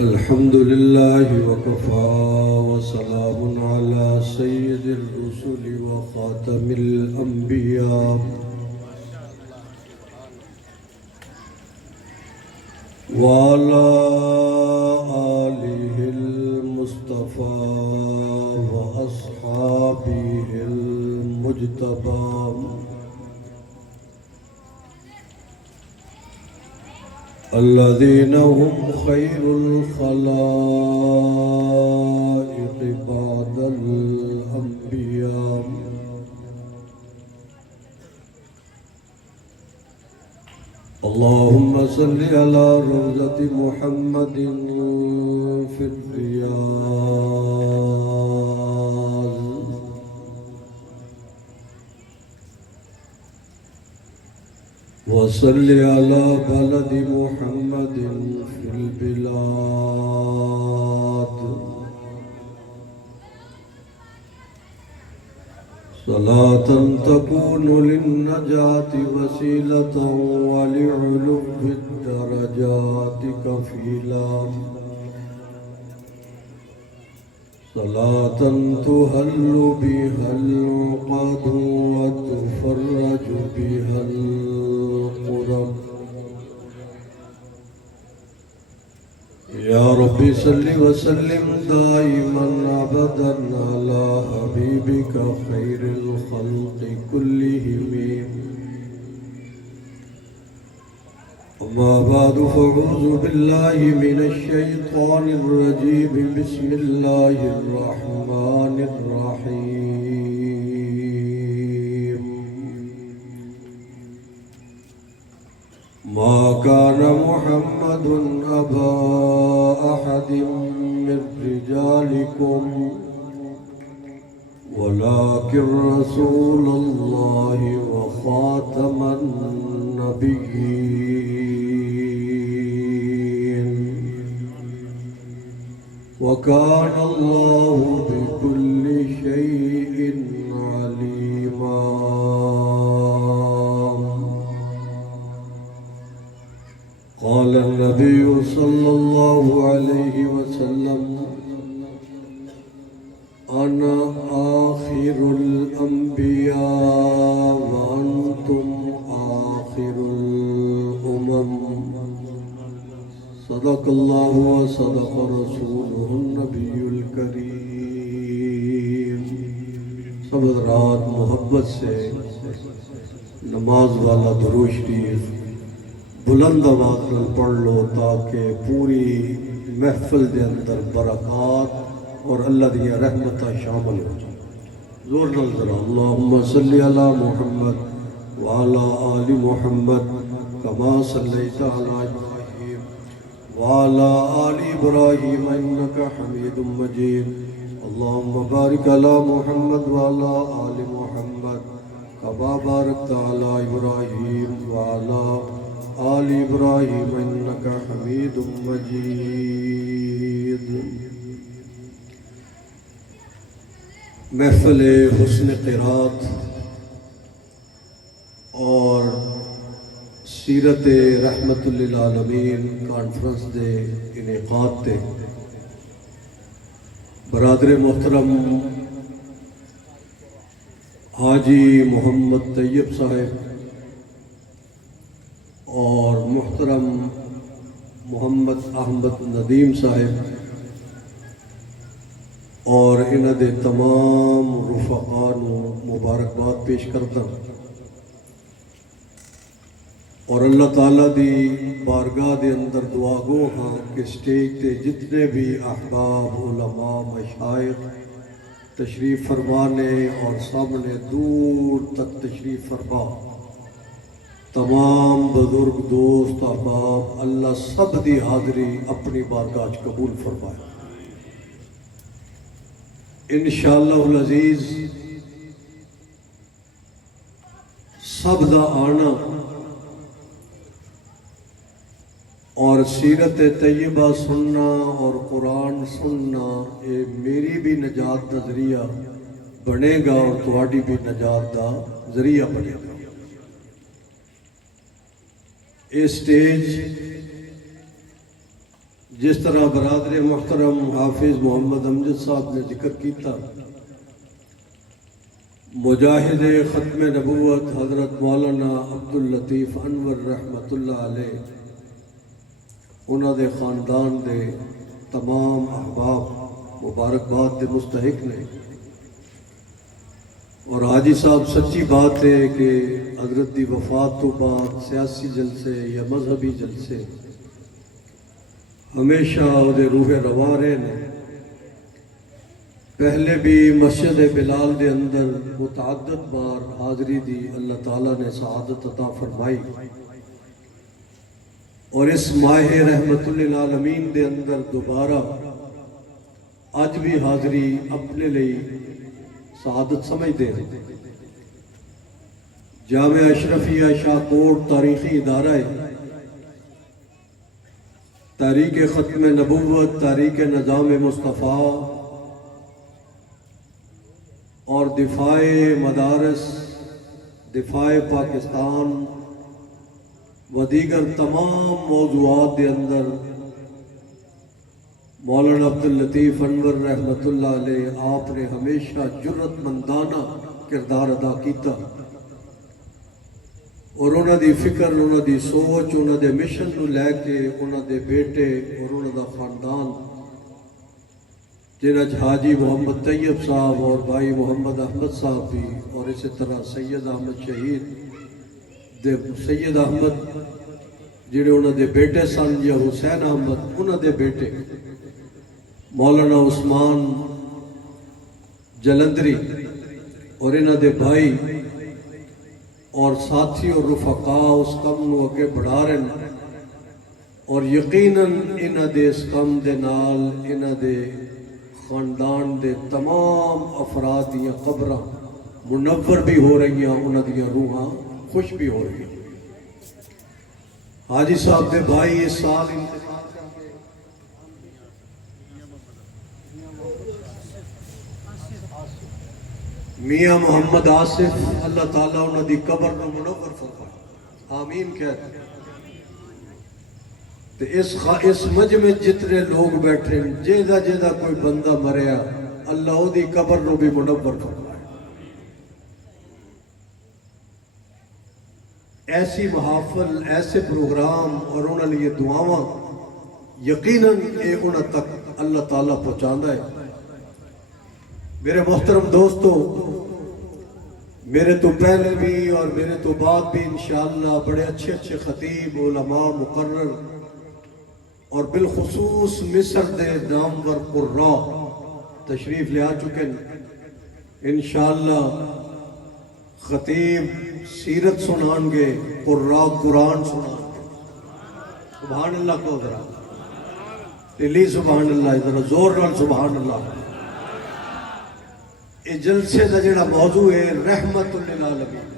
الحمد لله وكفى وسلام على سيد الرسل وخاتم الأنبياء وعلى آله المصطفى وأصحابه المجتبى الذين هم خير الخلائق بعد الأنبياء اللهم صل على روضة محمد في الرياض وصل على بلد محمد في البلاد صلاة تكون للنجاة وسيلة ولعلو الدرجات كفيلا صلاة تهل بها العقد وتفرج بها القرب يا رب صل وسلم دائما أبدا على حبيبك خير الخلق كلهم أما بعد فأعوذ بالله من الشيطان الرجيم بسم الله الرحمن الرحيم ما كان محمد أبا أحد من رجالكم ولكن رسول الله وخاتم النبيين وكان الله بكل شيء عليما قال النبي صلى الله عليه وسلم أنا آخر الأنبياء وأنتم آخر الأمم صدق الله وصدق رسوله النبي الكريم سب حضرات محبت سے نماز والا درود شریف بلند آواز میں پڑھ لو تاکہ پوری محفل دے اندر برکات اور اللہ دی رحمتہ شامل ہو جائے زور نظر اللہم صلی علی محمد وعلی آل محمد کما صلیت علی ابراہیم وعلی آل ابراہیم انکا حمید مجید اللہم بارک علی محمد وعلی آل محمد کما بارکت علی ابراہیم وعلی آل ابراہیم انکا حمید مجید محفل حسن قرات اور سیرت رحمت للعالمین کانفرنس دے انعقاد تے برادر محترم حاجی محمد طیب صاحب اور محترم محمد احمد ندیم صاحب اور انہاں دے تمام رفقاء نو مبارکباد پیش کرتا اور اللہ تعالیٰ دی بارگاہ دے اندر دعا گو ہاں کہ سٹیج تے جتنے بھی احباب علماء مشائخ تشریف فرمانے اور سامنے دور تک تشریف فرما تمام بزرگ دوست احباب اللہ سب دی حاضری اپنی بارگاہ قبول فرمائے انشاءاللہ العزیز سب دا آنا اور سیرت طیبہ سننا اور قرآن سننا یہ میری بھی نجات دا ذریعہ بنے گا اور تواڈی بھی نجات دا ذریعہ بنے گا یہ سٹیج جس طرح برادر محترم حافظ محمد امجد صاحب نے ذکر کیتا، مجاہد ختم نبوت حضرت مولانا عبداللطیف انور رحمت اللہ علیہ انہوں دے خاندان دے تمام احباب مبارکباد دے مستحق نے، اور حاجی صاحب سچی بات ہے کہ حضرت دی وفات تو بعد سیاسی جلسے یا مذہبی جلسے ہمیشہ وہ روح روا رہے نے۔ پہلے بھی مسجد بلال دے اندر متعدد بار حاضری دی اللہ تعالیٰ نے سعادت عطا فرمائی، اور اس ماہ رحمت للعالمین دے اندر دوبارہ اج بھی حاضری اپنے لئی سعادت سمجھ دے۔ جامعہ اشرفیہ شاہکوٹ تاریخی ادارہ ہے، تحریک ختم نبوت، تحریک نظام مصطفیٰ اور دفاع مدارس، دفاع پاکستان و دیگر تمام موضوعات دے اندر مولانا عبداللطیف انور رحمت اللہ علیہ آپ نے ہمیشہ جرت مندانہ کردار ادا کیتا، اور انہوں دی فکر، انہوں دی سوچ، انہوں دے مشن نو لے کے انہوں دے بیٹے اور انہوں دا خاندان جنہاں حاجی محمد طیب صاحب اور بھائی محمد احمد صاحب بھی، اور اسی طرح سید احمد شہید دے سید احمد جنہیں انہوں دے بیٹے سن، یا حسین احمد انہوں دے بیٹے مولانا عثمان جلندری اور انہوں دے بھائی اور ساتھی اور رفقاء اس کم نو اگے بڑھا رہے ہیں، اور یقیناً انہوں دے اس کم دے نال انہوں دے خاندان دے تمام افراد دیا قبراں منور بھی ہو رہی ہیں، انہوں دیا روحاں خوش بھی ہو رہی ہیں۔ حاجی صاحب دے بھائی اس سال انتقال کر کے میاں محمد آصف، اللہ تعالیٰ انہوں دی قبر کو منور فرمائے، آمین کہتے ہیں۔ تو اس مجمع جتنے لوگ بیٹھے جیدہ جیدہ کوئی بندہ مریا، اللہ او دی قبر کو بھی منور فرمائے۔ ایسی محافل، ایسے پروگرام اور انہوں نے یہ دعاواں یقیناً یہ انہوں تک اللہ تعالیٰ پہنچانا ہے۔ میرے محترم دوستو، میرے تو پہلے بھی اور میرے تو بعد بھی انشاءاللہ بڑے اچھے اچھے خطیب، علماء، مقرر اور بالخصوص مصر دے نامور قراء تشریف لے آ چکے ہیں۔ انشاءاللہ خطیب سیرت سنان گے، قراء قرآن سنان گے۔ سبحان اللہ کو ذرا دلی سبحان اللہ، ذرا زور نال سبحان اللہ۔ یہ جلسے دا جڑا موضوع ہے رحمت للعالمین،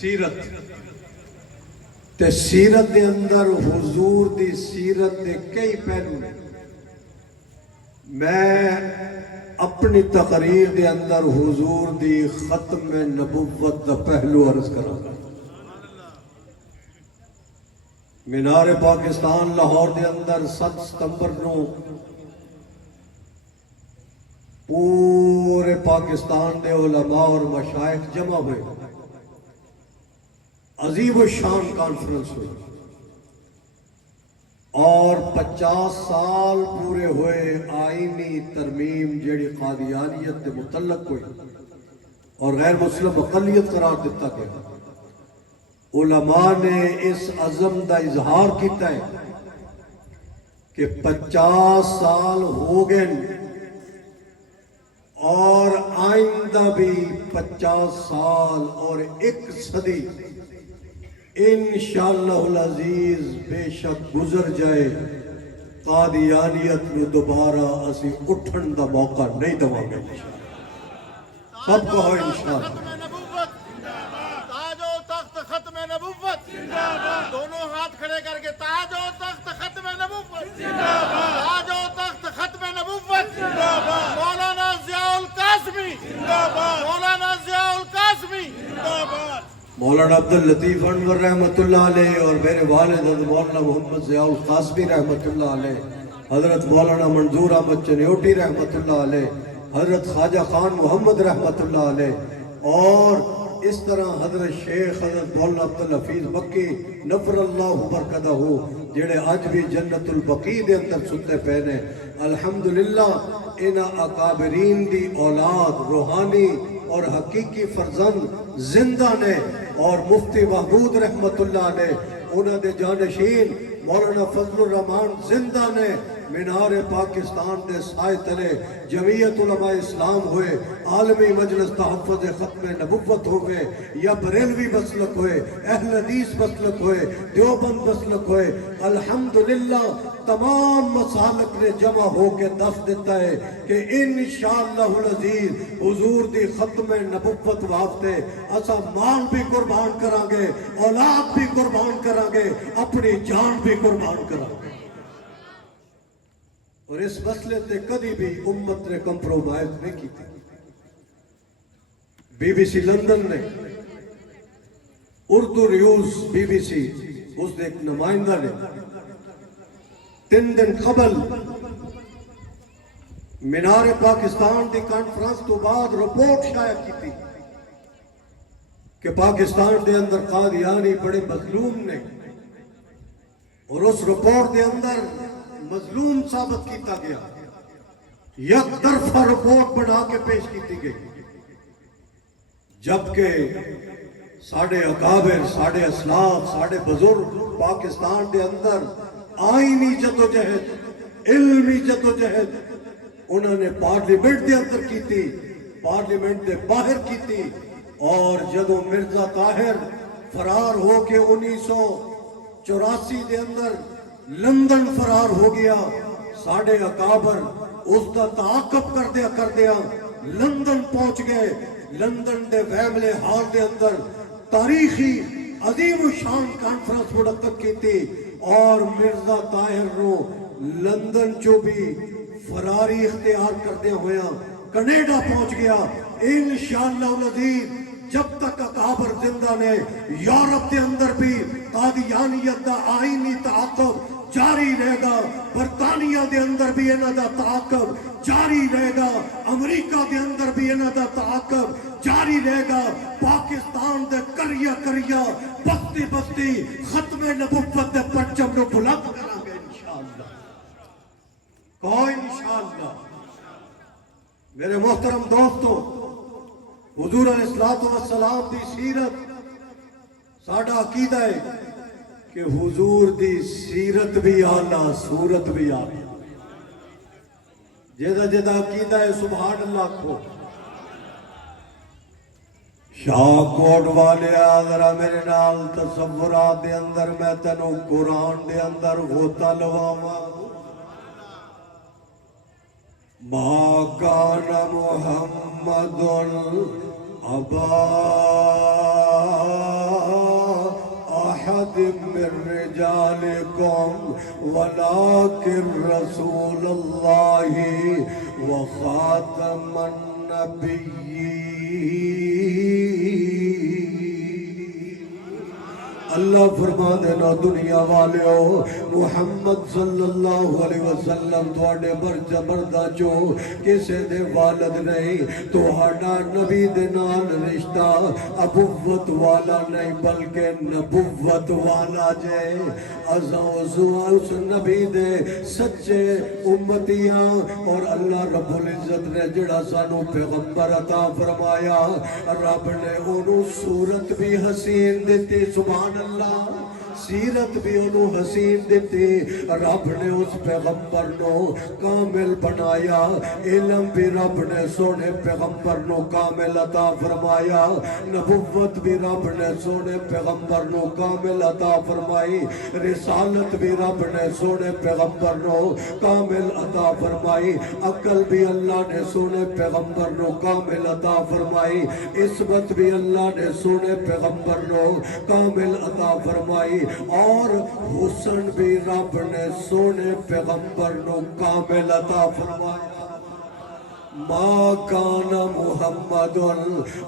سیرت تے سیرت دے اندر حضور دی سیرت دے کئی پہلو نے۔ میں اپنی تقریر دے اندر حضور دی ختم نبوت دا پہلو عرض کراں گا۔ مینار پاکستان لاہور دے اندر 7 ستمبر نو پورے پاکستان دے علماء اور مشائخ جمع ہوئے، عظیم الشان کانفرنس ہوئی، اور 50 سال پورے ہوئے آئینی ترمیم جیڑی قادیانیت دے متعلق ہوئی اور غیر مسلم اقلیت قرار دیتا گیا۔ علماء نے اس عزم دا اظہار کیتا ہے کہ 50 سال ہو گئے اور آئندہ بھی 50 سال اور 1 صدی انشاءاللہ العزیز بے شک گزر جائے، قادیانیت میں دوبارہ اسی اٹھن دا موقع نہیں دوا گے۔ سب کہو انشاءاللہ۔ تاج و تخت ختم نبوت، دونوں ہاتھ کھڑے کر کے تاج و تخت ختم نبوت، تاج و تخت ختم نبوت، مولانا ضیاء القاسمی، مولانا ضیاء القاسمی، مولانا عبداللطیف انور رحمت اللہ علیہ اور میرے والد مولانا محمد ضیاء القاسمی رحمت اللہ علیہ حضرت مولانا منظور احمد چنیوٹی رحمت اللہ علیہ، حضرت خواجہ خان محمد رحمت اللہ علیہ، اور اس طرح حضرت شیخ حضرت مولانا عبدالحفیظ مکی نفر اللہ برکتہ جڑے اج بھی جنت البقیع دے اندر ستے پے نے۔ الحمدللہ انہاں اکابرین دی اولاد روحانی اور حقیقی فرزند زندہ نے، اور مفتی محمود رحمت اللہ علیہ انہاں دے جانشین مولانا فضل الرحمان زندہ نے۔ مینار پاکستان دے سائے تلے جمعیت علماء اسلام ہوئے، عالمی مجلس تحفظ ختم نبوت ہوئے، یا بریلوی مسلک ہوئے، اہل حدیث مسلک ہوئے، دیوبند مسلک ہوئے، الحمدللہ تمام مسالک نے جمع ہو کے دس دیتا ہے کہ انشاءاللہ العزیز حضور دی ختم نبوت واسطے اسا مال بھی قربان کرانگے، اولاد بھی قربان کرانگے، اپنی جان بھی قربان کرانگے۔ اور اس مسئلے تے کدی بھی امت نے کمپرومائز نہیں کی تھی۔ بی بی سی لندن نے اردو ریوز بی بی سی اس نے ایک نمائندہ نے 3 دن قبل مینار پاکستان دی کانفرنس تو بعد رپورٹ شائع کی تھی کہ پاکستان دے اندر قادیانی بڑے مظلوم نے، اور اس رپورٹ دے اندر مظلوم ثابت کیتا گیا، یک طرفہ رپورٹ بنا کے پیش کیتی گئی، جبکہ ساڑھے اکابر، ساڑھے اسلاف، ساڑھے بزرگ پاکستان دے اندر آئینی جدوجہد، علمی جدوجہد انہوں نے پارلیمنٹ دے اندر کی تھی، پارلیمنٹ دے باہر کی تھی، اور جدو مرزا طاہر فرار ہو کے 1984 دے اندر لندن فرار ہو گیا، ساڑھے اکابر اس دا تعاقب کر دیا لندن پہنچ گئے۔ لندن دے ویملے ہال دے اندر تاریخی عظیم شان کانفرنس منعقد کی تھی، اور مرزا طاہر رو لندن چو بھی فراری اختیار کردے ہویا کینیڈا پہنچ گیا۔ انشاءاللہ العزیز جب تک اکابر زندہ نے، یورپ دے اندر بھی قادیانیت دا آئینی تعاقب جاری رہے گا، برطانیہ دے اندر بھی انہاں دا تعاقب جاری رہے گا، امریکہ دے اندر بھی انہاں دا تعاقب جاری رہے گا۔ پاکستان دے کریا بستی بستی ختم نبوت دے پرچم نو بلند کرانگے انشاءاللہ، کوئی انشاءاللہ۔ میرے محترم دوستو، حضور علیہ السلام دی سیرت ساڈا عقیدہ ہے کہ حضور دی سیرت بھی آلہ، صورت بھی آلہ۔ جیدہ عقیدہ ہے سبحان اللہ کو۔ شاہ کوٹ والے ذرا میرے نال تصورات دے اندر میں تینوں قرآن دے اندر غوطہ لواواں۔ ما کان محمد ابا احد من رجالکم ولکن رسول اللہ وخاتم النبیین۔ اللہ فرما دینا دنیا والیو، محمد صلی اللہ علیہ وسلم تواڈے بردہ چو کسے دے والد نہیں، تواڈا نبی دے نال رشتہ ابوت والا نہیں بلکہ نبوت والا جے۔ اس نبی دے سچے امتیاں، اور اللہ رب العزت نے جڑا سانو پیغمبر عطا فرمایا، رب نے انہوں صورت بھی حسین دیتی، سبحان اللہ، سیرت بھی انہوں حسین دیتی۔ رب نے اس پیغمبر نو کامل بنایا، علم بھی رب نے سونے پیغمبر نو کامل عطا فرمایا، نبوت بھی رب نے سونے پیغمبر نو کامل عطا فرمائی، رسالت بھی رب نے سونے پیغمبر نو کامل عطا فرمائی، عقل بھی اللہ نے سونے پیغمبر نو کامل عطا فرمائی، عصمت بھی اللہ نے سونے پیغمبر نو کامل عطا فرمائی، اور حسن بھی رب نے سونے پیغمبر نو کامل عطا فرمایا۔ ما كان محمد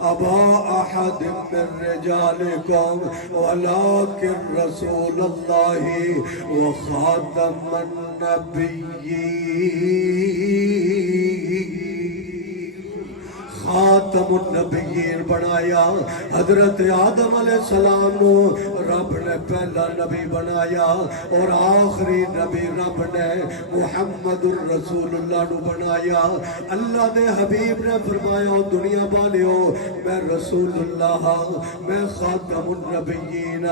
أبا أحد من رجالكم ولكن رسول الله وخاتم النبيين خاتم النبیین بنایا حضرت آدم علیہ السلام نو رب نے پہلا نبی بنایا اور آخری نبی رب نے محمد الرسول اللہ نو بنایا اللہ دے حبیب نے فرمایا دنیا والیو میں رسول اللہ میں خاتم النبیین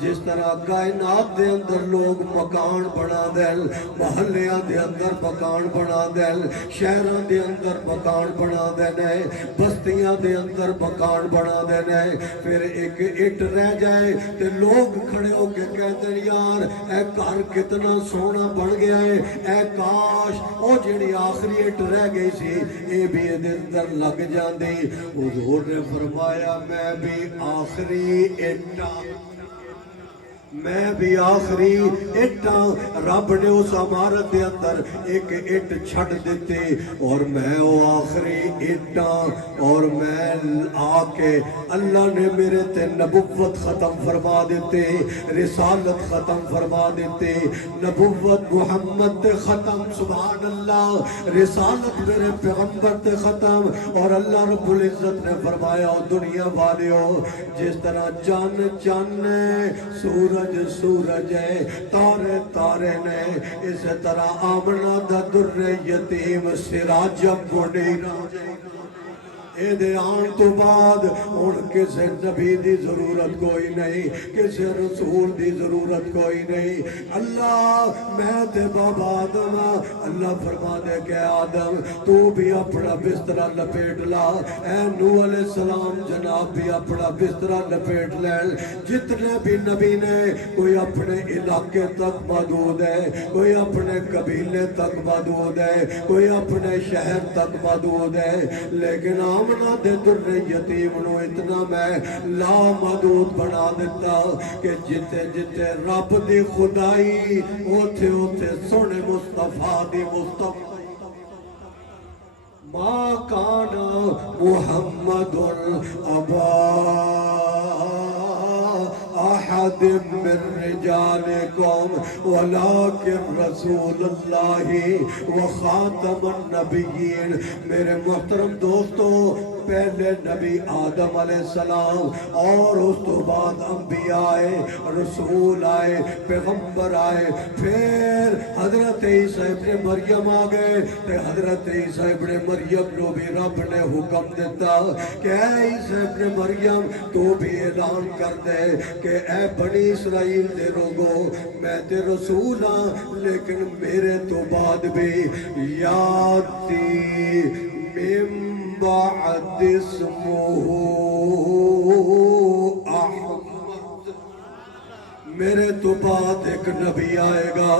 جس طرح کائنات دے اندر لوگ مکان بنا دل محلیاں دے اندر مکان بنا دل شہراں دے اندر مکان بنا دینے بستیاں دے اندر مکان بنا دینے پھر ایک اٹ رہ جائے تے لوگ کھڑے ہو کے کہتے ہیں یار اے گھر کتنا سونا بن گیا ہے اے کاش او جڑی آخری اٹ رہ گئی سی اے بھی دے اندر لگ جاندی حضور نے فرمایا میں بھی آخری اٹا میں بھی آخری اٹا رب نے اس عمارت دے اندر ایک اٹ چھڑ دیتے اور میں وہ آخری اٹا اور میں آ کے اللہ نے میرے تے نبوت ختم فرما دیتے رسالت ختم فرما دیتے نبوت محمد تے ختم سبحان اللہ رسالت میرے پیغمبر تے ختم اور اللہ رب العزت نے فرمایا دنیا والیو جس طرح چاند چاند سورج سورج ہے تارے تارے نے اس طرح آمنہ دا در یتیم سراج منیرہ اے دے آن تو بعد ان کسے نبی دی ضرورت کوئی نہیں کسے رسول دی ضرورت کوئی نہیں اللہ میں تے بابا آدم اللہ فرما دے کہ آدم تو بھی اپنا بسترہ لپیٹ لا اے نوح علیہ السلام جناب بھی اپنا بسترہ لپیٹ لے جتنے بھی نبی نے کوئی اپنے علاقے تک محدود ہے کوئی اپنے قبیلے تک محدود ہے کوئی اپنے شہر تک محدود ہے لیکن آمنہ دے در یتیم نو اتنا میں لا محدود بنا دیتا کہ جتے جتے رب دی خدائی اوتھے اوتھے سونے مصطفیٰ دی مصطفیٰ ما کان محمد ابا احد من رجالکم ولکن رسول اللہ وخاتم النبیین میرے محترم دوستو پہلے نبی آدم علیہ السلام اور اس تو بعد انبیاء آئے رسول آئے پیغمبر آئے پھر حضرت عیسیٰ ابن مریم آگئے تو حضرت عیسیٰ ابن مریم نو بھی رب نے حکم دیتا کہ اے عیسیٰ ابن مریم تو بھی اعلان کر دے کہ اے بنی اسرائیل دے لوگو میں تے رسول ہاں لیکن میرے تو بعد بھی یاتی من بعد اسمه احمد میرے تو بعد ایک نبی آئے گا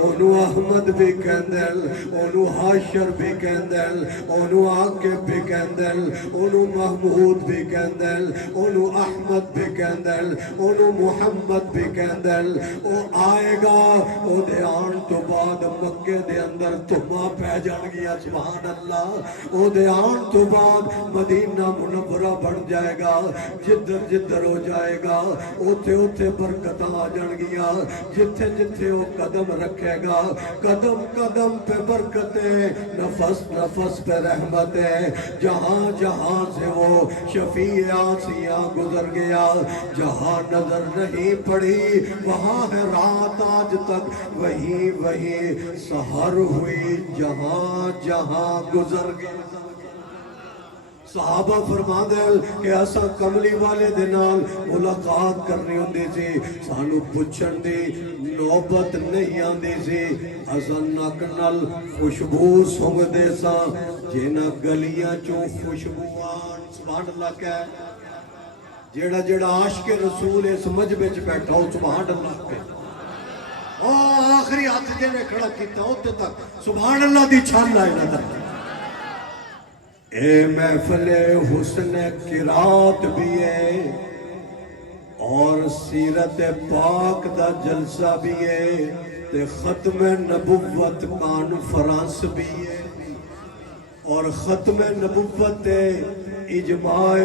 انہوں احمد بھی کہندل انہوں حاشر بھی کہندل انہوں عاقب بھی کہندل انہوں محمود بھی کہندل انہوں احمد بھی کہندل انہوں محمد بھی کہندل وہ آئے گا وہ دے آن تو بعد مکے دے اندر تمہ پہ جان گیا سبحان اللہ وہ دے آن تو بعد مدینہ منورہ بڑھ جائے گا جدر جدر ہو جائے گا اوتھے اوتھے برکتاں آ جان گیا جتھے جتھے وہ قدم رکھے گا قدم قدم پہ برکتیں نفس نفس پہ رحمتیں جہاں جہاں سے وہ شفیع آسیاں گزر گیا جہاں نظر نہیں پڑی وہاں ہے رات آج تک وہی وہی سحر ہوئی جہاں جہاں گزر گیا صحابہ فرما دے کہ ایسا کملی والے دے نال ملاقات کرنی ہوندی سی سانو پوچھن دی نوبت نہیں آندی سی اساں نک نال خوشبو سونگ دے سا جینا گلیاں چوں خوشبو آن سبحان اللہ کہے جیڑا جیڑا عاشق رسول اس مجمع وچ بیٹھا ہو سبحان اللہ کہے آخری ہاتھ جے نے کھڑا کیتا اوتے تک سبحان اللہ دی چھان لائے نہ اے محفل حسن قرات بھی ہے اور سیرت پاک دا جلسہ بھی ہے تے ختم نبوت کانفرنس بھی ہے اور ختم نبوت اجماع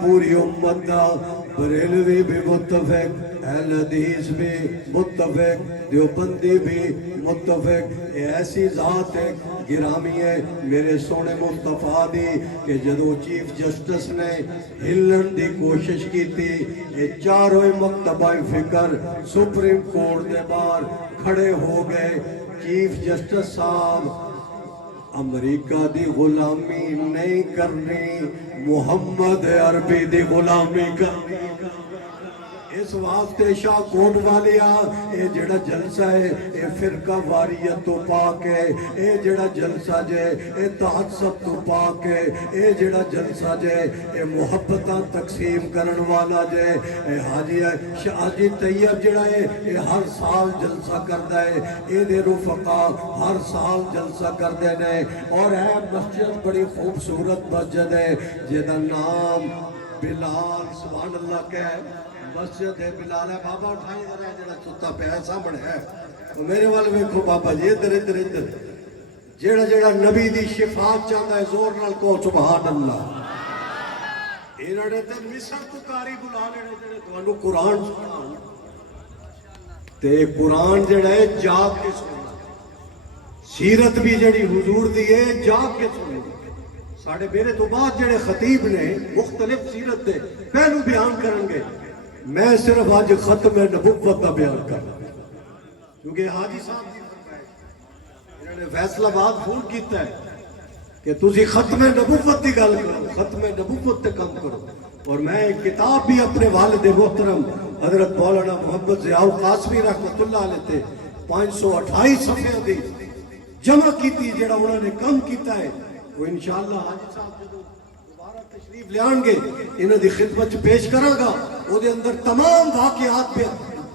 پوری امت دا بریلوی بھی متفق، اہل حدیث بھی متفق، دیوبندی بھی متفق، یہ ایسی ذات ہے گرامی ہے میرے سونے مصطفیٰ دی کہ جدو چیف جسٹس نے ہلن دی کوشش کی تھی، یہ چاروں مکتبہ فکر سپریم کورٹ دے باہر کھڑے ہو گئے۔ چیف جسٹس صاحب امریکہ دی غلامی نہیں کرنی، محمد عربی دی غلامی کرنی۔ اس واسطے شاہ کوٹ والیا اے جڑا جلسہ ہے اے فرقہ واریت تو پاک ہے، اے جڑا جلسہ جے اے تعصب تو پاک ہے، اے جڑا جلسہ جے اے محبتاں تقسیم کرن والا جے۔ اے حاجی طیب جڑا ہے اے ہر سال جلسہ کردا ہے، اے دے رفقا ہر سال جلسہ کردے نے، اور اے مسجد بڑی خوبصورت مسجد ہے جیدہ نام بلال سبحان اللہ کا ہے، مسجد ہے بلال ہے۔ بابا اٹھائیں ذرا جڑا ستا پہ ایسا بڑھ ہے تو میرے والے ویکھو بابا جی ادھر ادھر ادھر جڑا جڑا نبی دی شفاعت چاہتا ہے زور نال کو سبحان اللہ۔ انہوں نے تے مصر تو کاری بلا لینے جڑے تانوں قرآن سناؤ تے قرآن جڑا ہے جاگ کے سننا، سیرت بھی جڑی حضور دی ہے جاگ کے سننا۔ ساڑھے میرے تو بعد جڑے خطیب نے مختلف سیرت دے پہلو بیان کرنگے، میں صرف آج ختم نبوت کا بیان کرنا کیونکہ حاجی صاحب نے فرمایا، انہوں نے فیصلہ بات فون کیتا ہے کہ تسی ختم نبوت کی گل کرو، ختم نبوت تے کام کرو۔ اور میں ایک کتاب بھی اپنے والد محترم حضرت مولانا محمد ضیاء القاسمی رحمۃ اللہ علیہ تے 528 صفحے دی جمع کیتی جڑا انہوں نے کم کیتا ہے، وہ انشاءاللہ حاجی صاحب جدو دوبارہ تشریف لے آن گے انہوں دی خدمت پیش کراں گا، وہ دے اندر تمام واقعات پہ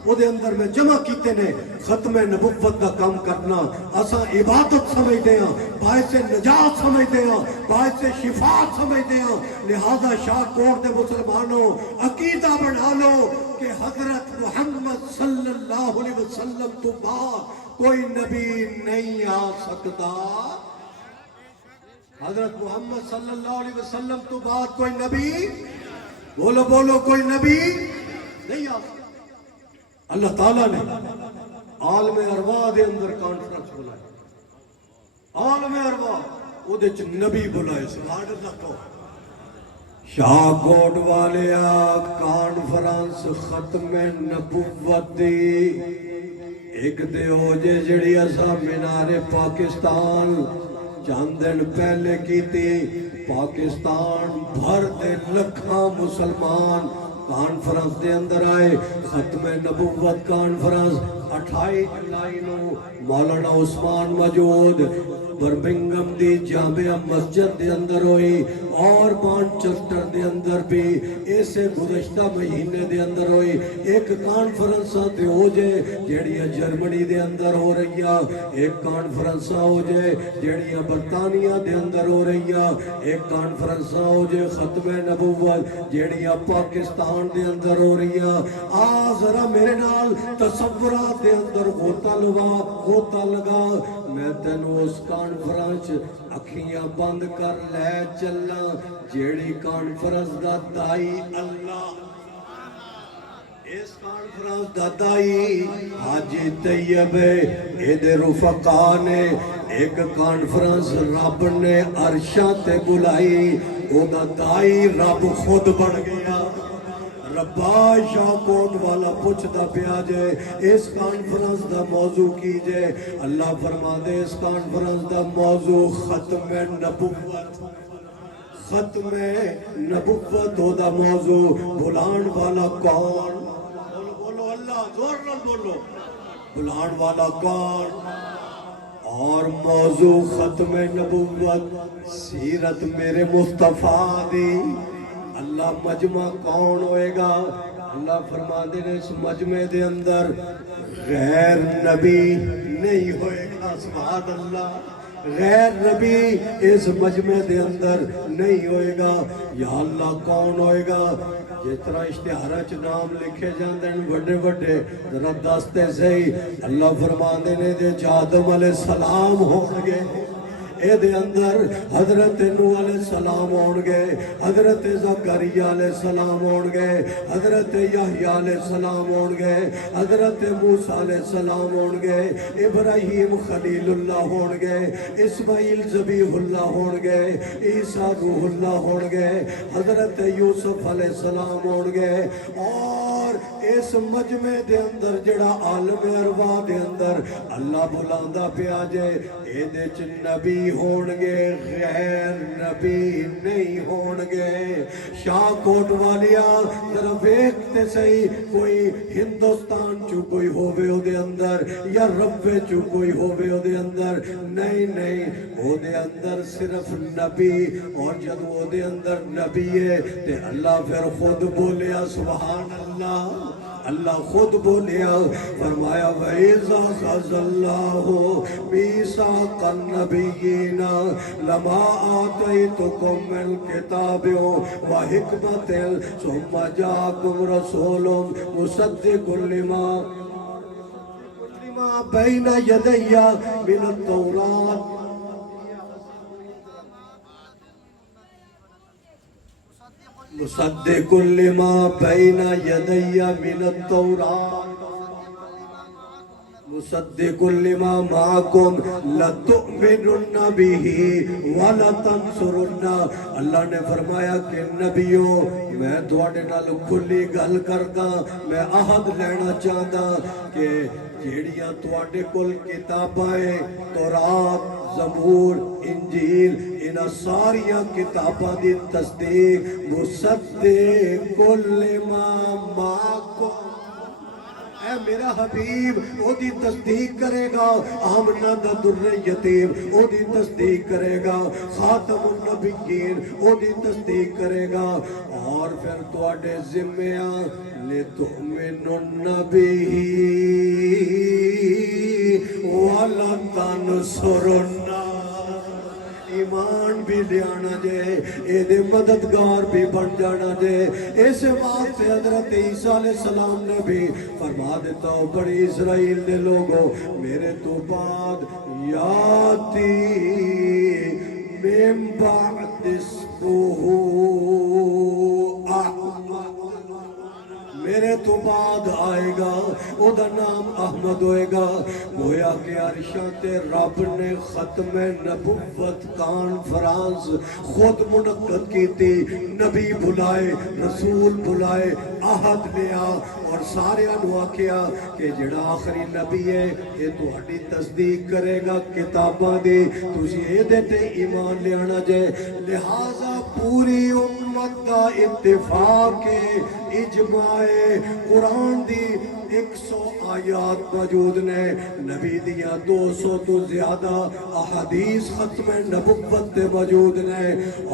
وہ دے اندر میں جمع کیتے نے۔ ختم نبوت کا کام کرنا اساں عبادت سمجھتے ہیں، باعث نجات سمجھتے ہیں، باعث شفاعت سمجھتے ہیں، لہذا شاہ کوٹ دے مسلمانوں عقیدہ بنا لو کہ حضرت محمد صلی اللہ علیہ وسلم تو بعد کوئی نبی نہیں آ سکتا، حضرت محمد صلی اللہ علیہ وسلم تو بعد کوئی نبی، بولو بولو کوئی نبی نہیں آ سکتا۔ اللہ تعالیٰ نے عالم ارواح دے اندر کانفرنس بلائے، عالم ارواح او دے چ نبی بلائے، سبحان اللہ کو شاہ کوٹ والیا کانفرنس ختم نبوت دی ایک دے ہو جے جڑی اسا مینار پاکستان چند دن پہلے کی تھی، پاکستان بھر دے لکھاں مسلمان کانفرنس دے اندر آئے۔ ختم نبوت کانفرنس 28 جولائی نو مولانا عثمان موجود برمنگم دی جامعہ مسجد دے اندر ہوئی، اور مانچسٹر دے اندر بھی اسے گزشتہ مہینے دے اندر ہوئی۔ ایک کانفرنس تے ہو جائے جیڑیاں جرمنی دے اندر ہو رہی ہیں، ایک کانفرنس ہو جائے جیڑیاں برطانیہ دے اندر ہو رہی ہیں، ایک کانفرنس ہو جائے ختم نبوت جیڑیاں پاکستان دے اندر ہو رہی ہیں۔ آ ذرا میرے نال تصورات دے اندر غوطہ لگا، میں تینوں اس کانفرنس اکھیاں بند کر لے چلنا جیڑی کانفرنس دا دائی اللہ، اس کانفرنس دا دائی حاجی طیب ہے، ایدے رفقا نے ایک کانفرنس رب نے عرشاں تے بلائی، او دا دائی رب خود بن گیا۔ ربا شاہ کوٹ والا پوچھتا پیا جائے اس کانفرنس دا موضوع کی جائے، اللہ فرما دے اس کانفرنس دا موضوع ختم نبوت، ختم نبوت ہو دا موضوع۔ بلان والا کون؟ بولو بولو اللہ زور نال بولو، بلان والا کون؟ اور موضوع ختم نبوت سیرت میرے مصطفیٰ دی۔ اللہ مجمع کون ہوئے گا؟ اللہ فرما دے اس مجمع دے اندر غیر نبی نہیں ہوئے گا، سبحان اللہ، غیر نبی اس مجمع دے اندر نہیں ہوئے گا۔ یا اللہ کون ہوئے گا؟ جس طرح اشتہارہ چ نام لکھے جاندے ہیں وڈے وڈے ذرا دستے صحیح، اللہ فرما دے نے دے آدم علیہ السلام ہوں گے، اے دے اندر حضرت نوح علیہ السلام ہون گے، حضرت زکریا علیہ السلام ہون گے، حضرت یحییٰ علیہ السلام ہون گے، حضرت موسیٰ علیہ السلام ہون گے، ابراہیم خلیل اللہ ہون گے، اسماعیل ذبیح اللہ ہون گے، عیسیٰ روح اللہ ہون گے، حضرت یوسف علیہ السلام ہون گے، اور اس مجمع دے اندر جڑا عالم ارواح دے اندر اللہ بلاندا پیا جے اے دے چ نبی ہون گے، غیر نبی نہیں ہون گے۔ شاہ کوٹ والیا ذرا ویکھتے صحیح، کوئی ہندوستان چو کوئی ہووے او دے اندر یا ربے چو کوئی ہووے او دے اندر، نہیں او دے اندر صرف نبی، اور جب او دے اندر نبی ہے تے اللہ پھر خود بولیا سبحان اللہ، اللہ خود بولیا، فرمایا وَإِذَا أَخَذَ اللَّهُ مِيثَاقَ النَّبِيِّينَ لَمَا آتَيْتُكُم مِّنَ الْكِتَابِ وَحِكْمَةٍ ثُمَّ جَاءَكُمْ رَسُولٌ مُصَدِّقٌ لِّمَا بَيْنَ يَدَيَّ مِنَ التَّوْرَاةِ مصدق لما بین یدی من التوراۃ مصدق لما معکم لتؤمنن به ولتنصرن۔ اللہ نے فرمایا کہ نبیوں میں تواڈے نال کھلی گل کردا، میں عہد لینا چاہدا کہ جیڑیاں تواڈے کول کتاباں تورات، زبور، انجیل، انہاں ساریاں کتاباں دی تصدیق مصدق لما معکم، اے میرا حبیب او دی تصدیق کرے گا، آمنہ دا در یتیم او دی تصدیق کرے گا، خاتم النبیین او دی تصدیق کرے گا، اور پھر تواڈے ذمہ لتؤمنن بہ وَلَتَنْصُرُنَّ، ایمان بھی لیانا جے، اے دے مددگار بھی بن جانا جے۔ اس بات سے حضرت عیسیٰ علیہ السلام نے بھی فرما دیتا ہوں بڑی اسرائیل نے لوگوں، میرے تو بعد یاتی من بعد اسمہ میرے تو بعد آئے گا، او دا نام احمد ہوئے گا۔ گویا کہ عرشاں تے رب نے ختم نبوت کانفرنس خود منعقد کی تھی، نبی بلائے، رسول بلائے، عہد لیا، اور سارے انہوں کیا کہ جڑا آخری نبی ہے یہ تہاڈی تصدیق کرے گا کتاباں دی، تسی اے دے تے ایمان لے آنا جے۔ لہذا پوری امت دا اتفاق اجماع قرآن دی 100 آیات موجود نے، نبی دیاں 200 تو زیادہ احادیث ختم نبوت دے موجود نے،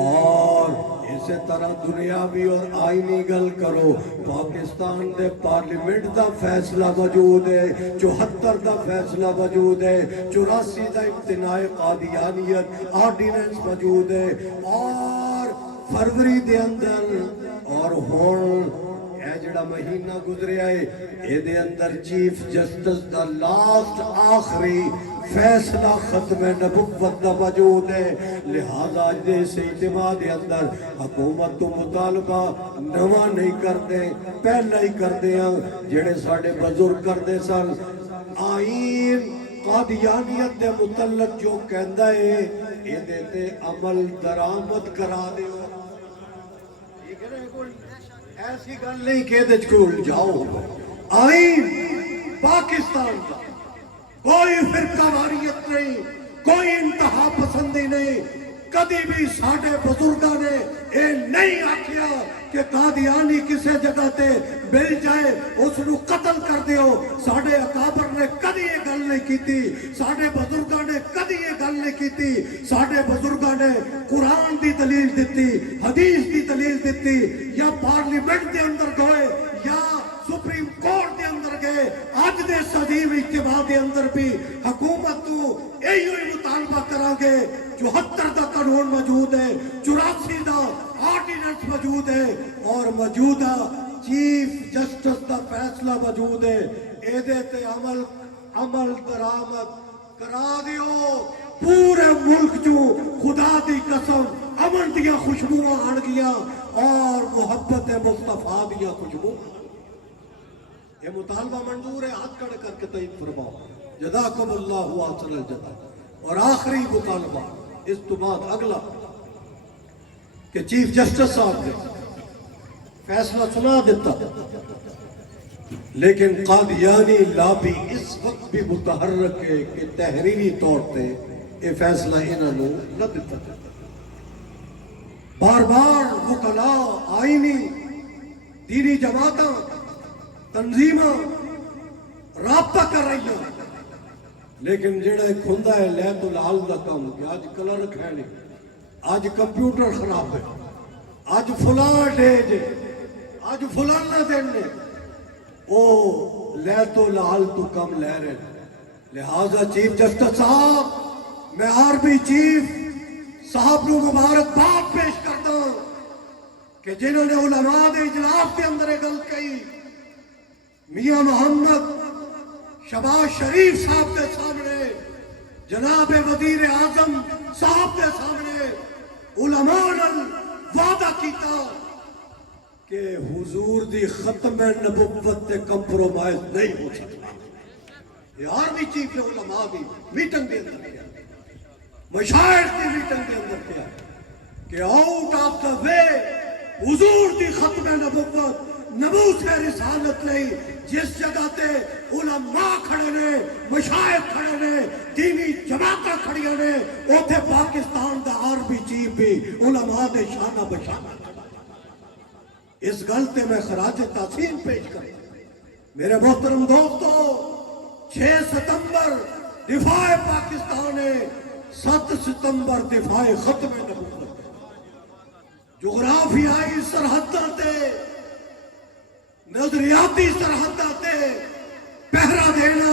اور اسی طرح دنیاوی اور آئینی گل کرو، پاکستان دے پارلیمنٹ دا فیصلہ موجود ہے، 74 دا فیصلہ موجود ہے، 84 دا امتناع قادیانیت آرڈیننس موجود ہے، اور فروری دے اندر اور ہون اے جڑا مہینہ گزریا ہے اے دے اندر چیف جسٹس دا لاسٹ آخری فیصلہ ختم نبوت دا موجود ہے۔ لہذا دے سے اجتماع دے اندر حکومت تو مطالبہ نواں نہیں کردے، پہلا ہی کردے ہیں جڑے ساڑے بزرگ کردے سن۔ آئین قادیانیت دے متعلق جو کہندہ ہے اے دیتے عمل درآمد کرا دے، ایسی گل نہیں کہ دے چکول جاؤ۔ آئین پاکستان کا کوئی فرقہ واریت نہیں، کوئی انتہا پسندی نہیں، کدی بھی ساڑھے بزرگاں نے اے نہیں آکھیا کہ قادیانی کسے جگہ تے مل جائے اس نو قتل کر دیو۔ ساڑھے اکابر نے کدی یہ گل نہیں کیتی، ساڑھے بزرگاں نے کدی یہ گل نہیں کیتی۔ ساڑھے بزرگاں نے قرآن دی دلیل دیتی، حدیث دی دلیل دیتی، یا پارلیمنٹ دے اندر گئے یا سپریم کورٹ دے اندر گئے۔ آج دے صدیو اجتماع دے اندر بھی حکومت تو ایہی مطالبہ کرا گے۔ 74 دا قانون موجود ہے، 84 دا آرڈیننس موجود ہے، اور موجودہ چیف جسٹس دا فیصلہ موجود ہے۔ اے دے تے عمل درآمد کرا دیو، پورے ملک چو خدا دی قسم امن دیا خوشبوواں آن گیا اور محبت مصطفیٰ دیا خوشبو. یہ مطالبہ منظور ہے، ہاتھ کھڑے کر کے تائید فرماؤ. جزاکم اللہ احسن الجزا. اور آخری مطالبہ اس تو بعد اگلا کہ چیف جسٹس صاحب نے فیصلہ سنا دیتا، لیکن قادیانی لابی اس وقت بھی متحرک ہے کہ تحریری طور پہ یہ فیصلہ انہوں نے نہ دیتا. بار بار وکلاء، آئینی، دینی جماعتاں، تنظیماں رابطہ کر رہی ہیں، لیکن جڑا ایک ہوندا ہے لیت العال دا کام کہ آج کلرک ہے نہیں، آج کمپیوٹر خراب ہے، آج فلاں ڈے جے، آج فلانا دن نے، او لیت العال تو کم لے رہے ہیں. لہذا چیف جسٹس صاحب، میں آرمی چیف صاحب نو مبارکباد پیش کرتا ہوں کہ جنہوں نے علماء دے اجلاس کے اندر ایک گل کہی، میاں محمد شہباز شریف صاحب کے سامنے، جناب وزیر اعظم صاحب کے سامنے علماء نے وعدہ کیتا کہ حضور دی ختم نبوت تے کمپرومائز نہیں ہو سکتا. یہ آرمی چیف نے علماء دی میٹنگ دے اندر کیا، مشائخ دی میٹنگ دے اندر کیا کہ آؤٹ آف دا وے حضور دی ختم نبوت، نبوت رسالت نہیں. جس جگہ تے علماء کھڑے نے، مشائخ کھڑے نے، دینی جماعتاں کھڑیاں نے، اوتھے پاکستان دا آرمی چیف بھی علماء دے شانہ بشانہ. اس گل تے میں خراج تحسین پیش کروں. میرے محترم دوستو، 6 ستمبر دفاع پاکستان ہے، 7 ستمبر دفاع ختم نبوت. جغرافیائی سرحداں تے، نظریاتی سرحداں تے پہرا دینا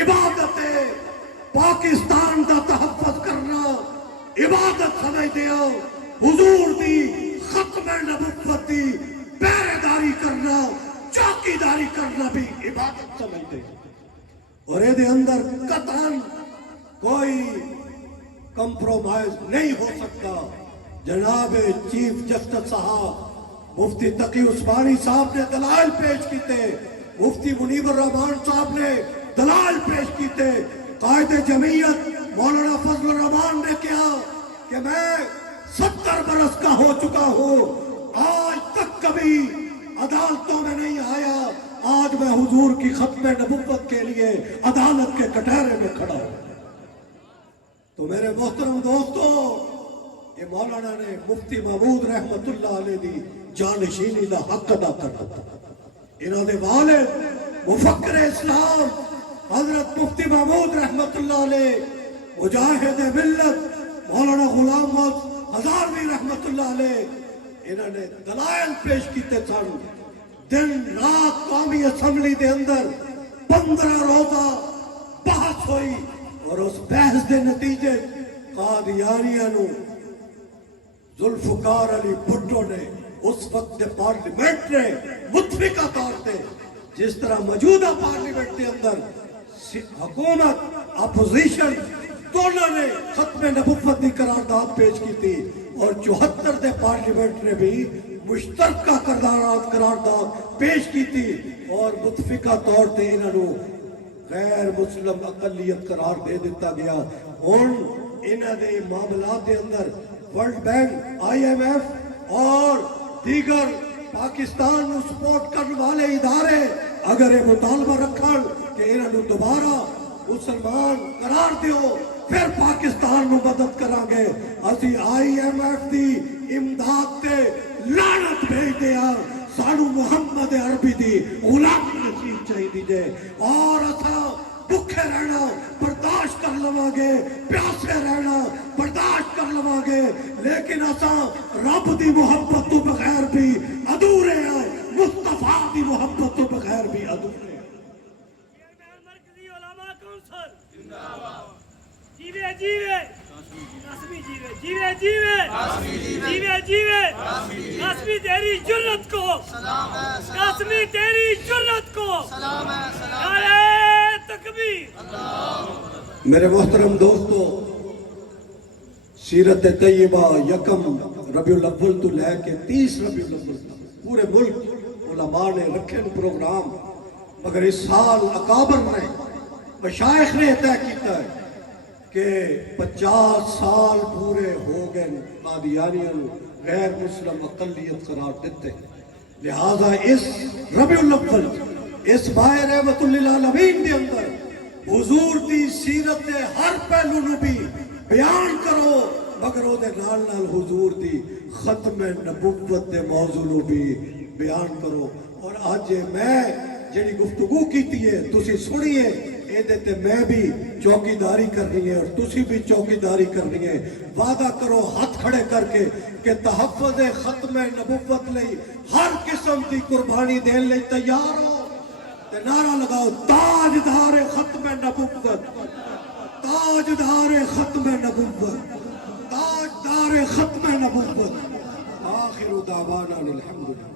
عبادت ہے. پاکستان دا تحفظ کرنا عبادت سمجھ دیا. حضور دی ختم نبوت دی پہرے داری کرنا، چوکی داری کرنا بھی عبادت سمجھ دیا. اور یہ دے اندر قطعاً کوئی کمپرومائز نہیں ہو سکتا. جناب چیف جسٹس صاحب مفتی تقی عثمانی صاحب نے دلائل پیش کیتے، مفتی منیب الرحمان صاحب نے دلائل پیش کیتے، قائد جمعیت مولانا فضل الرحمان نے کہا کہ میں 70 برس کا ہو چکا ہوں، آج تک کبھی عدالتوں میں نہیں آیا، آج میں حضور کی ختم نبوت کے لیے عدالت کے کٹہرے میں کھڑا ہوں. تو میرے محترم دوستو، یہ مولانا نے مفتی محمود رحمت اللہ علیہ دی جانشینی دا حق ادا کرنا تھا. انہوں نے والد مفکر اسلام حضرت مفتی محمود رحمت اللہ علیہ، مجاہد ملت مولانا غلام ہزاروی رحمت اللہ علیہ، انہوں نے دلائل پیش کیتے سن. دن رات قومی اسمبلی دے اندر 15 روزہ بحث ہوئی، اور اس بحث دے نتیجے قادیانیاں نو ذوالفقار علی بھٹو نے اس وقت دے پارلیمنٹ نے متفقہ طور پہ، جس طرح موجودہ پارلیمنٹ کے اندر حکومت اپوزیشن دونوں نے ختم نبوت کی قرارداد پیش کی تھی، اور 74 دے پارلیمنٹ نے بھی مشترکہ قرارداد پیش کی تھی، اور متفقہ طور پہ انہوں غیر مسلم اقلیت قرار دے دیتا گیا. اور انہوں نے معاملات کے اندر ورلڈ بینک، IMF اور دیگر پاکستان کو سپورٹ کرنے والے ادارے اگر یہ مطالبہ رکھن کہ انہوں نے دوبارہ مسلمان قرار دیو، پھر پاکستان کو مدد کریں گے، اسی IMF دی امداد تے لعنت بھیج دیا. سانو محمد عربی دی غلامی نصیب چاہیے دیجئے، اور اسا بھوکے رہنا برداشت کر لواں گے، پیاسے رہنا برداشت کر لواں گے، لیکن اسا رب دی محبت تو بغیر بھی ادھورے ہیں، مصطفیٰ دی محبت تو بغیر بھی ادھورے ہیں. مرکزی علماء کونسل جیوے جیوے قاسمی جیوے جیوے جیوے جیوے جیوے قاسمی تیری جرت کو، قاسمی تیری جرت کو، نعرہ تکبیر. میرے محترم دوستو، سیرت طیبہ یکم ربیع الاول تو لے کے 30 ربیع الاول تک پورے ملک علماء نے رکھے پروگرام، مگر اس سال اکابر نے مشائخ نے طے کیتا ہے کہ 50 سال پورے ہو گئے قادیانیوں غیر مسلم اقلیت قرار دیتے، لہذا اس ربیع الاول اس ماہ رحمت للعالمین دے اندر حضور دی سیرت دے ہر پہلو نو بھی بیان کرو، مگر او دے نال نال حضور دی ختم نبوت دے موضوع نو بھی بیان کرو۔ اور آج میں جڑی گفتگو کیتی ہے تسی سنیے، اے دے تے میں بھی چوکیداری کرنی ہے اور تسی بھی چوکیداری کرنی ہے۔ وعدہ کرو ہاتھ کھڑے کر کے کہ تحفظ ختم نبوت لئی ہر قسم دی قربانی دین لئی تیار ہو، تے نعرہ لگاؤ تاجدار ختم نبوت، تاجدار ختم نبوت، تاجدار ختم نبوت۔ آخر دعوانا الحمدللہ۔